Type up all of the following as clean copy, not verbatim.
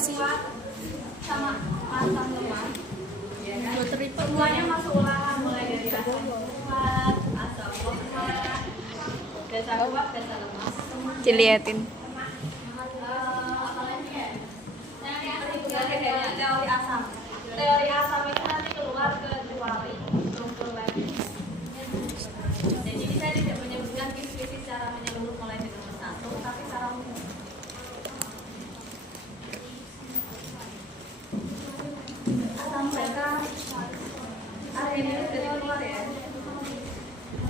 kasih. Sama asam lemah. Ya kan? Semuanya masuk ulangan mulai dari asam kuat, asam lemah, dasar kuat, dasar lemah. Diliatin. Apalagi ya? Teori asam. Teori asam itu nanti keluar kecuali struktur lagi. Jadi saya tidak menyebutkan kisi-kisi secara menyeluruh mulai dari nomor 1, tapi secara umum. Asam beta hari ini sudah keluar ya.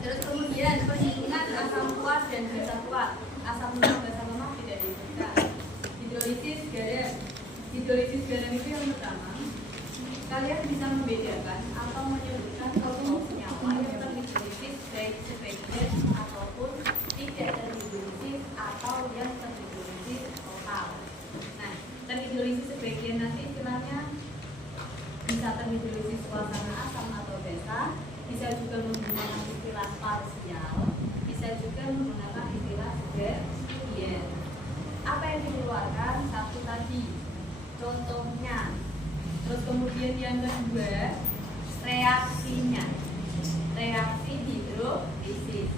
Terus kemudian penyusunan asam kuat dan beta kuat. Asam lemah, beta lemah tidak disebutkan. Hidrolisis garam. Hidrolisis garam itu yang pertama. Kalian bisa membedakan atau menyebutkan kelompok senyawa yang terhidrolisis baik sebagian ataupun tidak terhidrolisis atau yang terhidrolisis total. Nah, terhidrolisis sebagian nanti istilahnya bisa terhidrolisis suasana asam atau basa, bisa juga menggunakan istilah parsial, bisa juga menggunakan istilah sebagian. Apa yang dikeluarkan? Satu tadi, contohnya. Terus kemudian yang kedua, reaksinya. Reaksi hidrolisis.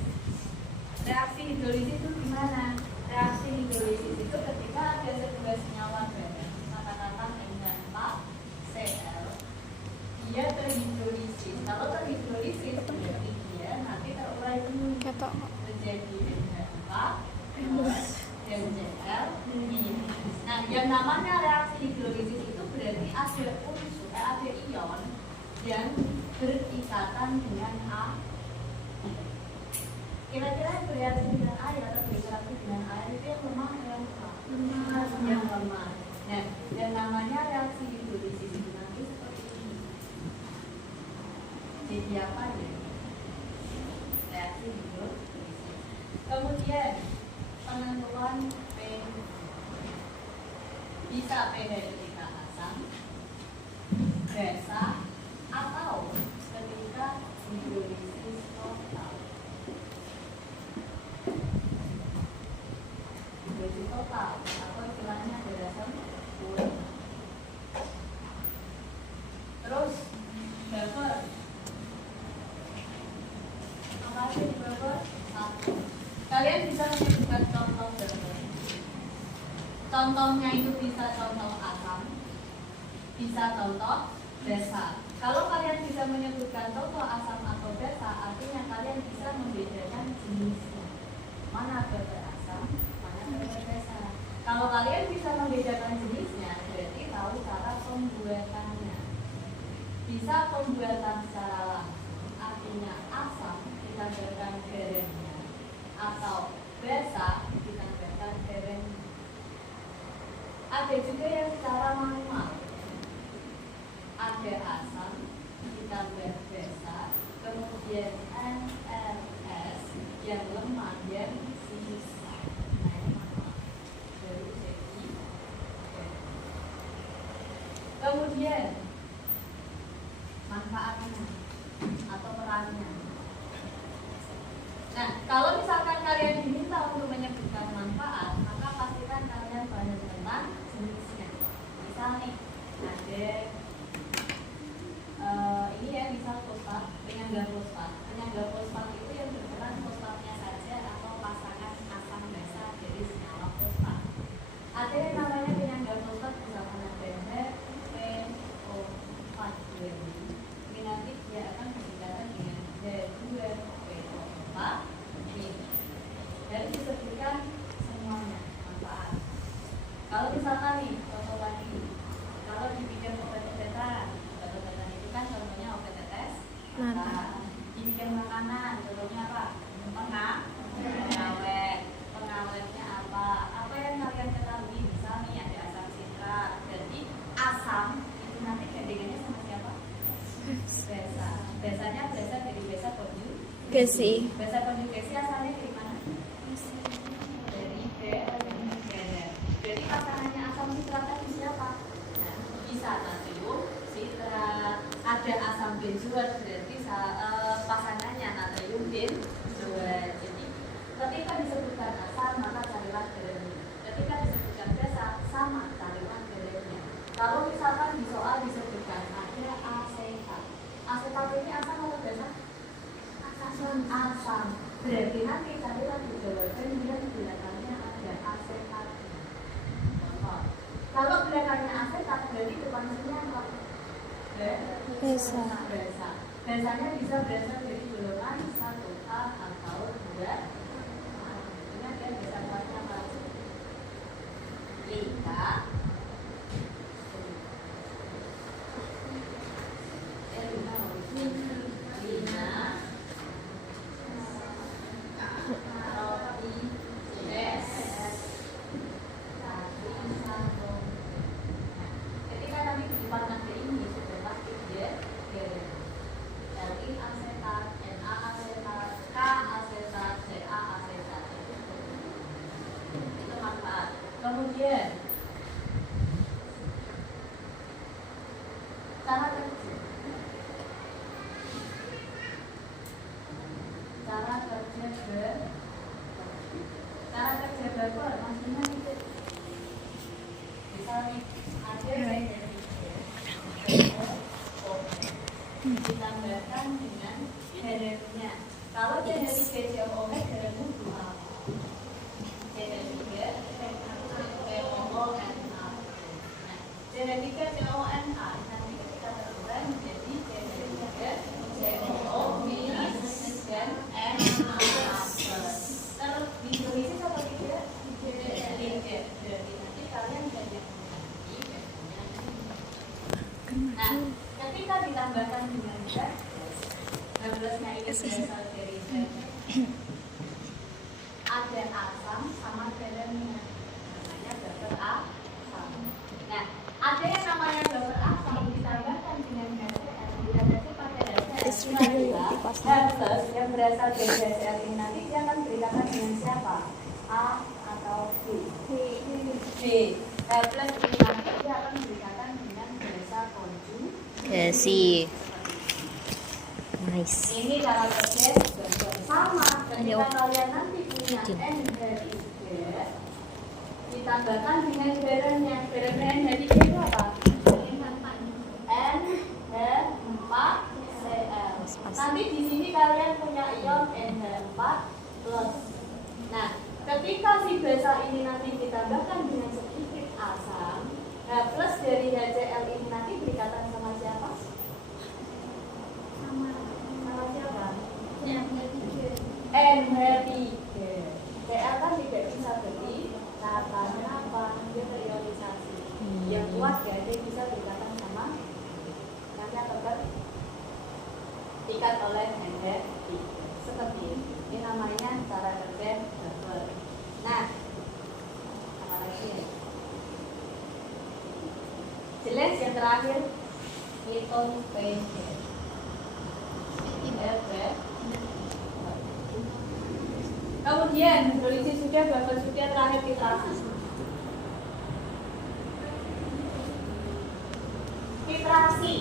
Reaksi hidrolisis itu gimana? Reaksi hidrolisis itu ketika ada sebuah senyawa garam, katakanlah N4Cl, dia terhidrolisis. Kalau terhidrolisis berarti dia nanti terurai penuh menjadi N4 dan Cl. Nah, yang namanya reaksi hidrolisis itu berarti ada unsur, ada ion yang berikatan dengan A. Kira-kira yang bereaksi dengan air atau berinteraksi dengan air itu yang lemah atau yang kuat? Yang lemah. Nah, yang namanya reaksi hidrolisis itu nanti seperti ini. Jadi apa ya? Reaksi hidrolisis. Kemudian penentuan pH. Bisa pH ketika asam, basa, atau ketika hidrolisis total. Hidrolisis total atau istilahnya ada asam urat. Terus buffer. Apa aja di buffer? Satu. Kalian bisa menyebutkan contoh buffer. Contohnya itu bisa contoh asam, bisa contoh basa. Kalau kalian bisa menyebutkan contoh asam atau basa, artinya kalian bisa membedakan jenisnya. Mana buffer asam, mana buffer basa. Kalau kalian bisa membedakan jenisnya, berarti tahu cara pembuatannya. Bisa pembuatan secara langsung, artinya asam ditambahkan garamnya, atau basa ditambahkan garamnya. Ada juga yang secara manual. Ada asam ditambah basa, kemudian NRS yang lemah yang sisa. Nah, ini manual. Baru jadi. Kemudian manfaatnya atau perannya. Nah, kalau misalkan kalian diminta untuk menyebutkan manfaat, maka pastikan kalian banyak tentang jenisnya. Misal nih, ada ini ya, misal fosfat, penyangga fosfat. Penyangga fosfat itu yang berperan fosfatnya saja atau pasangan asam basa dari senyawa fosfat. Ada yang namanya penyangga fosfat, misalkan ada PO4. Ini nanti dia akan berbicara dengan H2PO4 ini. Dan disebutkan semuanya manfaat. Kalau misalkan nih, contoh lagi, kalau dibikin obat-obatan, obat-obatan itu kan contohnya obat tetes, dibikin makanan, contohnya apa? Pengawet. Pengawetnya apa? Apa yang kalian ketahui? Misalnya ada asam sitrat. Jadi asam itu nanti gandengannya sama siapa? Basa. Basanya basa dari basa konjugasi. Basa konjugasi asalnya dari mana? Dari garam. Jadi pasangannya asam sitrat itu siapa? Nah, bisa natrium sitrat. Ada asam benzoat, berarti pasangannya natrium benzoat. Jadi ketika disebutkan asam maka carilah garam. Ketika disebutkan basa sama carilah garam. Kalau misalkan di soal disebutkan ada asetat. Asetat ini asam atau basa? Asam. Berarti nanti tadi lagi jawaban dia belakangnya ada asetat. Kalau belakangnya asetat berarti depannya apa? Basa. Basanya bisa berasal dari golongan 1A atau 2. Ingat ya basa kuatnya apa? Lika. Kemudian cara kerja bubble maksudnya itu misalnya ada ditambahkan dengan hierarkinya. Kalau hierarki COOH hierarki dua genetika CONA nanti kita berubah menjadi genetika CO minus dan N plus. Terus di Indonesia seperti itu berarti nanti kalian banyak mengerti. Nah, ketika ditambahkan dengan gas, plusnya ini berasal dari ada asam sama garamnya, namanya buffer asam. Nah, ada yang namanya buffer asam ditambahkan dengan HCl, diadaptasi pada HCl. Yang berasal dari HCl ini nanti dia akan berikan dengan siapa? A atau B? B. Plus ini nanti dia akan berikan dengan basa konjugasi. Nice. Ini cara kerja sama. Ketika kalian nanti punya NH3 ditambahkan dengan garamnya. Garamnya NH3 itu apa? NH4Cl. Nanti di sini kalian punya ion NH4 plus. Nah, ketika si basa ini nanti ditambahkan dengan sedikit asam, H plus dari HCl ini nanti berikatan sama siapa? Sama siapa? NH3. Cl kan tidak bisa berikatan, kenapa? Dia terionisasi. Yang kuat ya, dia bisa berikatan sama karena terikat oleh NH3. Seperti ini. Ini namanya cara kerja bubble. Nah, apa lagi? Jelas yang terakhir keton PG. Kemudian hidrolisis sudah, bubble sudah, terakhir titrasi. Titrasi.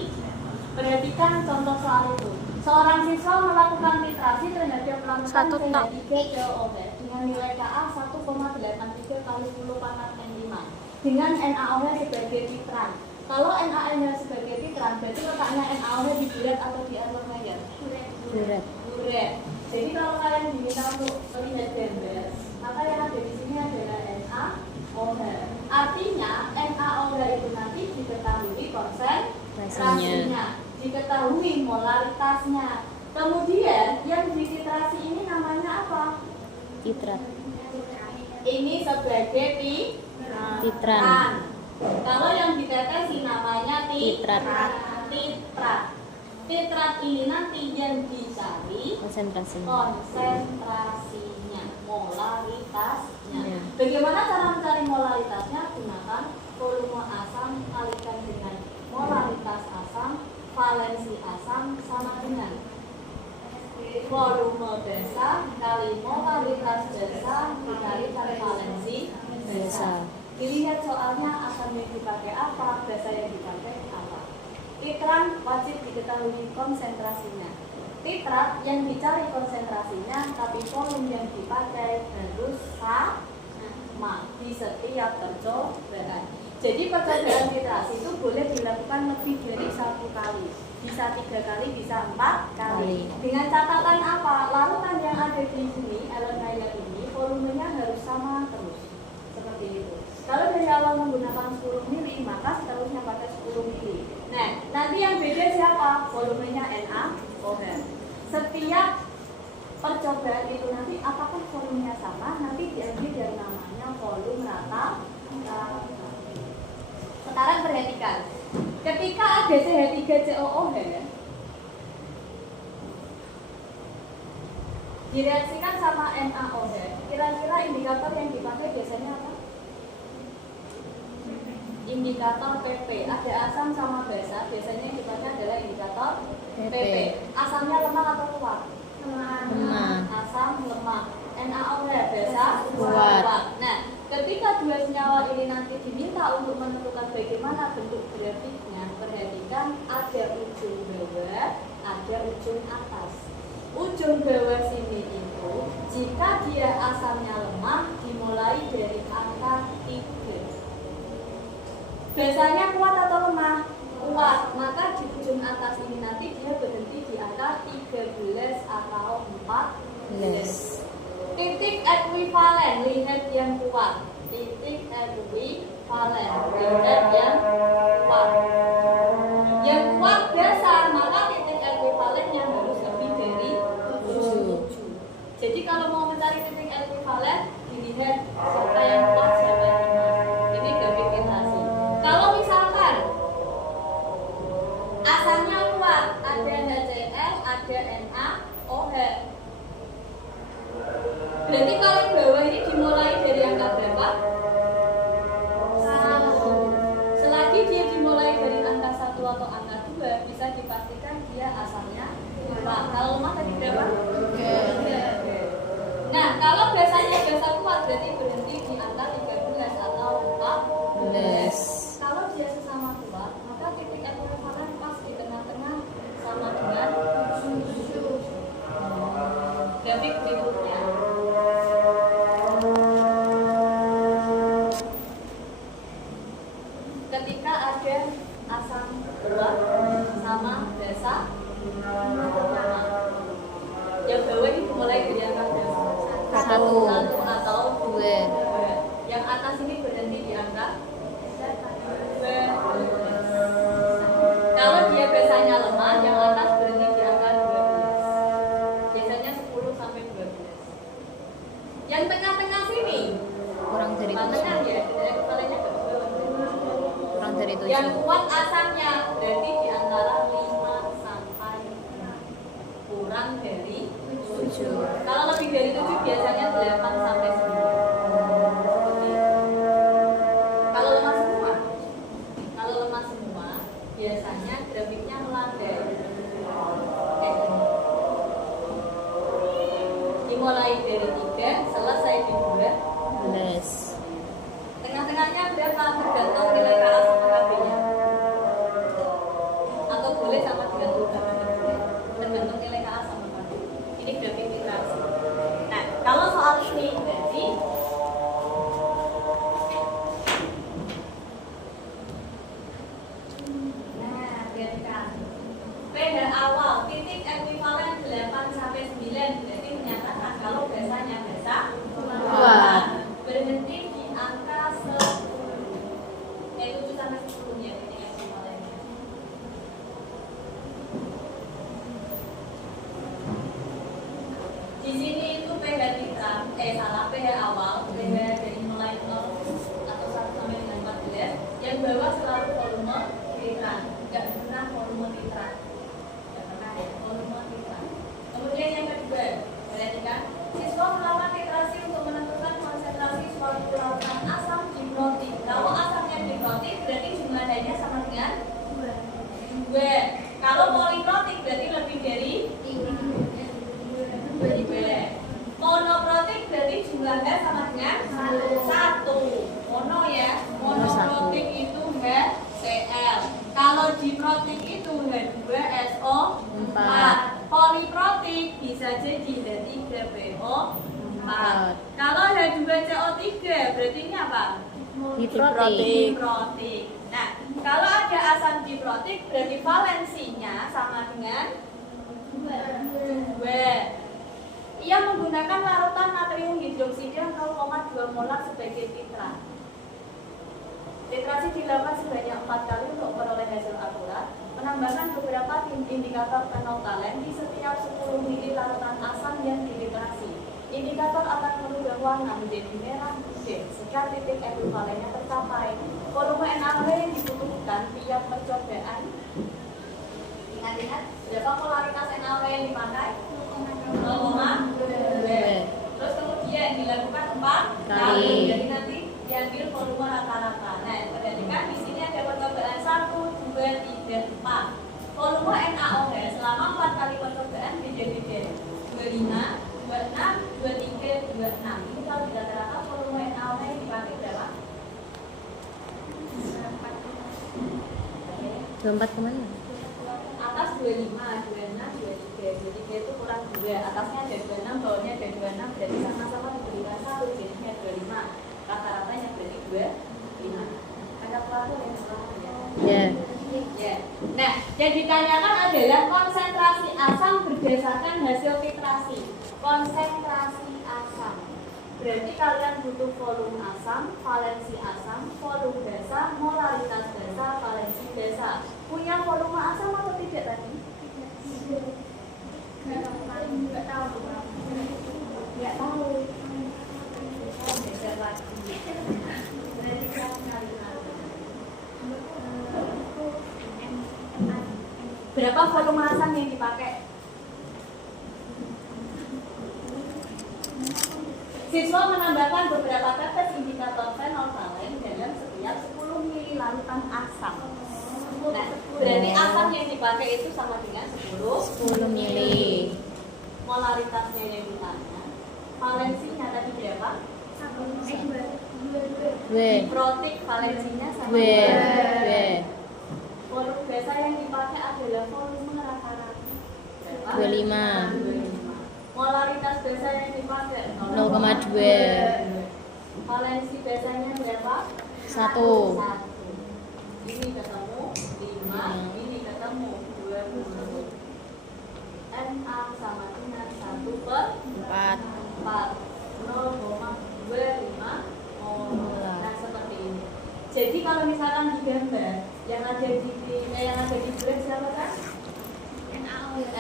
Perhatikan contoh soal itu. Seorang siswa melakukan titrasi terhadap larutan CH3COOH dengan nilai Ka 1,83 kali 10 pangkat N5 dengan NaOH sebagai titran. Kalau NaOH sebagai titran, berarti letaknya NaOH di bulat atau di air layer? Bulat. Jadi kalau kalian diminta untuk melihat gambar, maka yang ada di sini adalah NaOH. Artinya NaOH itu nanti diketahui konsentrasinya, diketahui molaritasnya. Kemudian yang dititrasi ini namanya apa? Titrat. Ini sebagai titran. Kalau yang ditetesi namanya titrat. Titrat ini nanti yang dicari konsentrasinya, molaritasnya. Ya. Bagaimana cara mencari molaritasnya? Gunakan volume asam kalikan dengan molaritas asam, valensi asam sama dengan volume basa kali molaritas basa dikalikan valensi basa. Dilihat soalnya asam yang dipakai apa, basa yang dipakai apa. Titran wajib diketahui konsentrasinya. Titrat yang dicari konsentrasinya, tapi volume yang dipakai harus sama di setiap percobaan. Jadi percobaan titrasi itu boleh dilakukan lebih dari 1 kali. Bisa 3 kali, bisa 4 kali. Dengan catatan apa? Larutan yang ada di sini, alkyl ini, volumenya harus sama terus. Seperti itu. Kalau dari awal menggunakan 10 mili, maka seterusnya pakai 10 mili. Nah, nanti yang beda siapa? Volumenya NaOH. Setiap percobaan itu nanti apakah volumenya sama? Nanti diambil dari namanya volume rata. Sekarang perhatikan. Ketika ada CH3COOH direaksikan sama NaOH, kira-kira indikator yang dipakai biasanya apa? Indikator PP. Ada asam sama basa, biasanya yang dipakai adalah indikator PP. Asamnya lemah atau kuat? Lemah. Asam lemah. NaOH basa kuat. Nah, ketika dua senyawa ini nanti diminta untuk menentukan bagaimana bentuk grafiknya, perhatikan ada ujung bawah, ada ujung atas. Ujung bawah sini itu, jika dia asamnya lemah, dimulai dari angka 3. Basanya kuat atau lemah? Kuat. Maka di ujung atas ini nanti dia berhenti di angka 13 atau 14. Titik ekuivalen, lihat yang kuat. Titik ekuivalen, lihat yang kuat. Yang kuat dasar, maka titik ekuivalennya harus lebih dari 7. Jadi kalau mau mencari titik ekuivalen, dilihat siapa yang kuat, siapa yang lemah. Ini grafik titrasi. Kalau misalkan asamnya kuat, ada HCl, ada NaOH. Berarti kalau yang bawah ini dimulai dari angka berapa? 1. Selagi dia dimulai dari angka 1 atau angka 2, bisa dipastikan dia asamnya lemah. Kalau lemah tadi berapa? 3. Nah, kalau basanya basa kuat berarti berhenti di angka 13 atau 14. Kalau dia sesama kuat, maka titik ekuivalen pas di tengah-tengah sama dengan 7. Grafik berikutnya. Ketika ada asam kuat sama basa sama, yang bawah ini dimulai dari angka berapa? 1 atau 2. Yang atas ini berhenti di angka 12. Kalau dia basanya lemah, yang atas berhenti di angka 12. Biasanya 10 sampai 12. Yang tengah-tengah sini kurang dari 7. tengah ya, ekuivalennya ke bawah. Kurang dari 7. Yang kuat asamnya berarti di antara 5 sampai 6. Kurang dari 7. Kalau lebih dari 7 biasanya 8 sampai 9. Seperti itu. Kalau lemah semua, biasanya grafiknya melandai. Kayak gini. Dimulai dari 3, selesai di 12. Tengah-tengahnya berapa? Tergantung nilai Ka sama Kb-nya. Atau boleh sama dengan ubahan, tergantung nilai Ka sama Kb. Ini grafik titrasi. Nah, kalau soal ini berarti pH awal titik ekuivalen 8 sampai 9 berarti menyatakan kalau basanya basa kuat. Berhenti di angka 10. 7 sampai 10 ya titik ekuivalennya. Di sini itu pH titra, pH awal, pH dari mulai 0 atau 1 sampai dengan 14. Yang bawah selalu volume titran, enggak pernah volume titran. Kemudian yang kedua, perhatikan, siswa melakukan titrasi untuk menentukan konsentrasi suatu lautan asam diprotik. Kalau asamnya diprotik berarti jumlah H-nya sama dengan 2. Kalau poliprotik berarti lebih dari 2. Monoprotik berarti jumlah H sama dengan 1. Mono ya, monoprotik itu HCl. Kalau diprotik itu H2SO4. Poliprotik bisa jadi H3PO4. Kalau H2CO3 berarti ini apa? Diprotik. Diprotik. Nah, kalau ada asam diprotik berarti valensinya sama dengan 2. Ia menggunakan larutan natrium hidroksida 0,2 molar sebagai titrat. Titrasi dilakukan sebanyak 4 kali untuk memperoleh hasil akurat. Menambahkan beberapa indikator fenolftalen di setiap 10 ml larutan asam yang dititrasi. Indikator akan merubah warna menjadi merah putih jika titik ekuivalennya tercapai. Volume NaOH yang dibutuhkan tiap percobaan. Ingat-ingat berapa polaritas NaOH yang dipakai? 0,2. Terus kemudian dilakukan 4 kali. Jadi nanti diambil volume rata-rata. Nah, perhatikan di sini ada percobaan 1, 2, 3, 4. Volume NaOH selama 4 kali percobaan menjadi 25, 26, 23, 26. Ini kalau di rata-rata volume NaOH yang dipakai berapa? 24 kemana? Atas 25, 26, 23. Jadi dia itu kurang 2. Atasnya ada 26, bawahnya ada 26. Berarti sama-sama diberikan 1. Jadinya 25. Rata-ratanya berarti 25. Ada pelaku yang salah ya? Ya. Ya. Nah, yang ditanyakan adalah konsentrasi asam berdasarkan hasil titrasi. Konsentrasi asam. Berarti kalian butuh volume asam, valensi asam, volume basa, molaritas basa, valensi basa. Punya volume asam atau tidak tadi? Nggak tahu. Nggak tahu. Belajar lagi. Berarti berapa volume asam yang dipakai? Siswa menambahkan beberapa tetes indikator fenolftalen dalam setiap 10 ml larutan asam. Nah, berarti asam yang dipakai itu sama dengan 10 ml. Molaritasnya yang ditanya. Valensinya tadi berapa? 2. Protik valensinya sama 2. Volume basa yang dipakai adalah volume rata-rata. 25. Molaritas basa yang dipakai 0,2. Valensi basanya berapa? 1. Ini ketemu 5, ini ketemu 20. Na sama dengan 1/4. 0,25 molar. Nah, seperti ini. Jadi kalau misalkan di gambar yang ada di graf siapa kan? NaOH.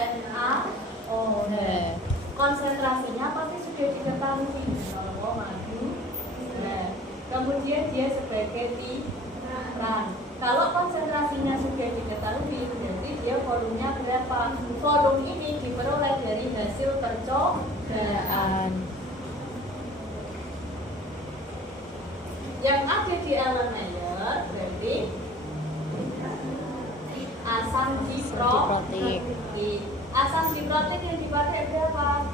Konsentrasinya pasti sudah diketahui. Kalau maju, nah, kemudian dia sebagai titrat. Kalau konsentrasinya sudah diketahui, berarti dia volumenya berapa? Volume ini diperoleh dari hasil percobaan. Yang ada di elemen berarti asam diprotik. Asam diprotik yang dipakai berapa?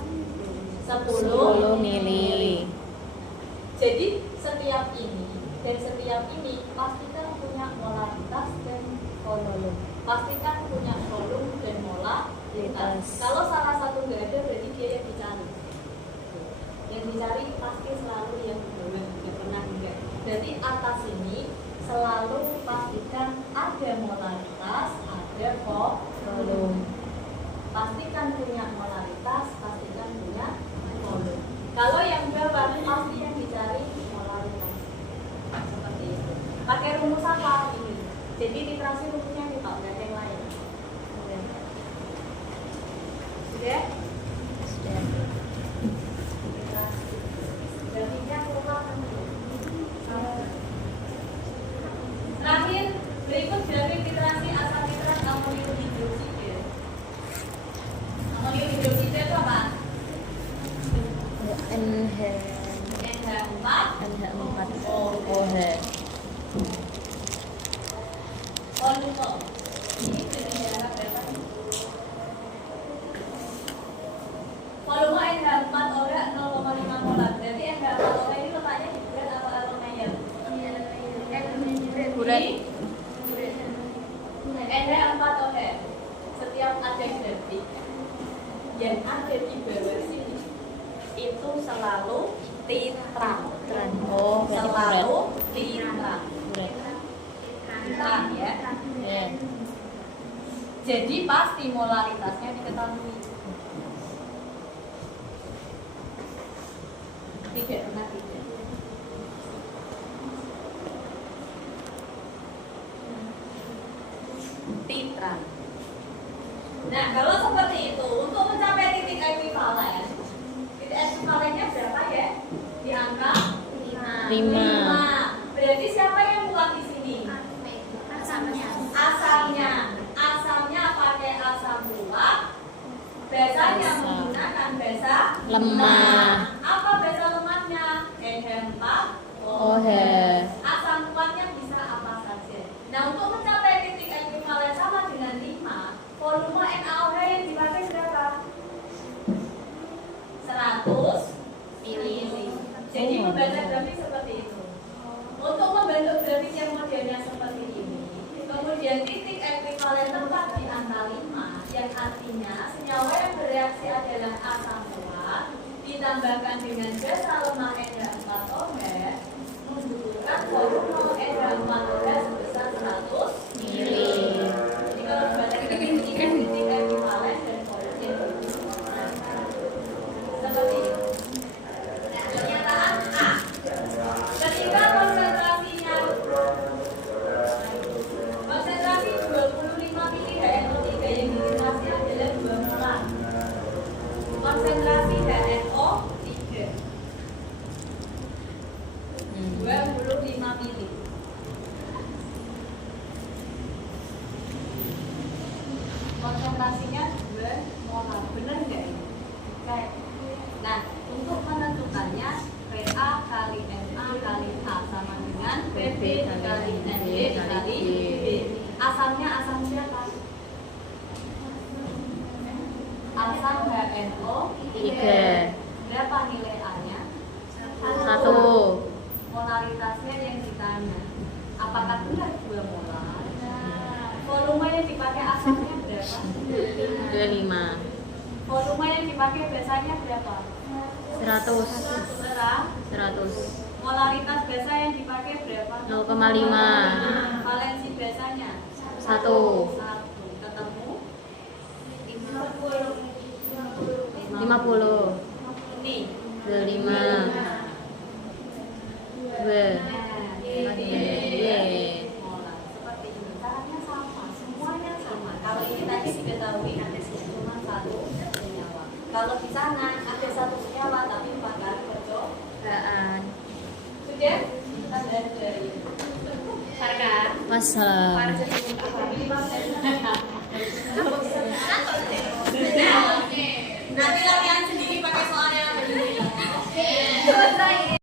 10 ml. Jadi setiap ini dan setiap ini pastikan punya molaritas dan volume. Pastikan punya volume dan molaritas. Kalau salah satu nggak ada berarti dia yang dicari. Yang dicari pasti selalu yang bawah, tidak pernah enggak. Berarti atas ini selalu pastikan ada molaritas, ada volume. Pastikan punya molaritas, pastikan punya volume. Kalau yang bawah pasti yang dicari molaritas. Seperti itu. Pakai rumus apa ini? Jadi titrasi rumusnya nih Pak, nggak ada yang lain. Sudah? Sudah. Grafiknya kurang. Terakhir, berikut grafik titrasi asam nitrat amonium hidroksida. Amonium hidroksida itu apa? NH4 OH. Volume. Ini dengan jarak berapa? Volume NH4OH 0,5 molar. Berarti NH4OH ini letaknya di bulat atau atomer? Bulat. NH4OH setiap ada grafik yang ada di bawah sini itu selalu titrat. Oh, Selalu Titran. Bulat. Titran ya. Ya. Jadi pasti molaritasnya diketahui. Tidak pernah tidak. Titran. Nah, kalau seperti itu, untuk mencapai titik ekuivalen, titik ekuivalennya berapa ya? Di angka 5. Berarti siapa yang muat di sini? Asamnya. Asamnya pakai asam muat. Basanya Basa. menggunakan basa Lemah. Apa basa lemahnya? NH4 OH. Asam kuatnya bisa apa saja. Nah, untuk mencapai titik ekuivalen sama dengan 5, volume NaOH yang dipakai berapa? 100 mili. Jadi membaca grafik seperti itu. Untuk membentuk grafik yang modelnya seperti ini, kemudian titik ekuivalen tempat di angka 5, yang artinya senyawa yang bereaksi adalah asam kuat ditambahkan dengan basa lemah NH4OH membutuhkan volume NH4OH sebesar 100 mili. Jadi kalau membaca grafik ini titik ekuivalen dan volume yang dibutuhkan seperti itu. Nah, pernyataan A. Ketika konsentrasi 25 mili HNO3 yang dilintasi adalah 2 molar. Konsentrasi HNO3 25 mili. Konsentrasinya 2 molar. Benar nggak ini? Kayak. Nah, untuk menentukannya PA kali MA kali H sama dengan PB kali NB kali B. Asamnya asam siapa? Asam HNO3. Berapa nilai A-nya? 1. Molaritasnya yang ditanya. Apakah benar 2 molar? Volume yang dipakai asamnya berapa? 25. Volume yang dipakai basanya berapa? 100. 100. Molaritas basa yang dipakai berapa? 0,5. Valensi basanya 1. 1. Ketemu 50. ini. 25. B. Molar. Seperti ini. Caranya sama, semuanya sama. Kalau ini tadi diketahui ada cuma 1 senyawa. Kalau di sana ada 1 senyawa tapi 4 kali percobaan. Sudah? Kita dari Sarka. Wassalam. Para